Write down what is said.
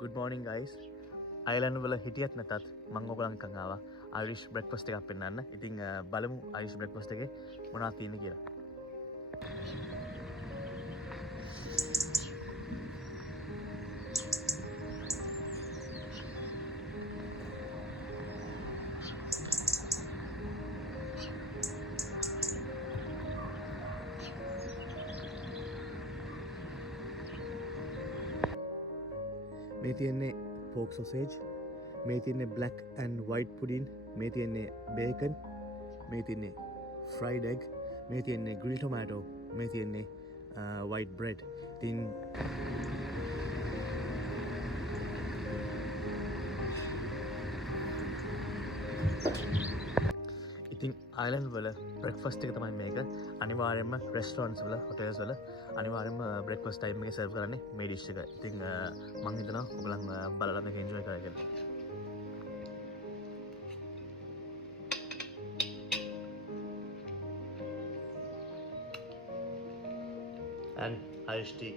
good morning guys. Island වල හිටියත් නැතත් මම ඔයගලන් කන් ආවා Irish breakfast එකක් පෙන්නන්න. ඉතින් බලමු Irish breakfast එකේ මොනවද තියෙන්නේ කියලා. මේ තියෙන්නේ pork sausage, මේ තියෙන්නේ black and white pudding, මේ තියෙන්නේ bacon, මේ තියෙන්නේ fried egg, මේ තියෙන්නේ grilled tomato, මේ තියෙන්නේ white bread. ඉතින් අයිලන්ඩ් වල බ්‍රෙක්ෆාස්ට් එක තමයි මේක. අනිවාර්යයෙන්ම රෙස්ටොරන්ට්ස් වල, හොටෙල්ස් වල අනිවාර්යයෙන්ම බ්‍රෙක්ෆාස්ට් ටයිම් එකේ සර්ව් කරන්නේ මේ ඩිෂ් එක. ඉතින් මම හිතනවා ඔයගලන් බලලා මේක එන්ජොයි කරා කියලා. And Irish tea.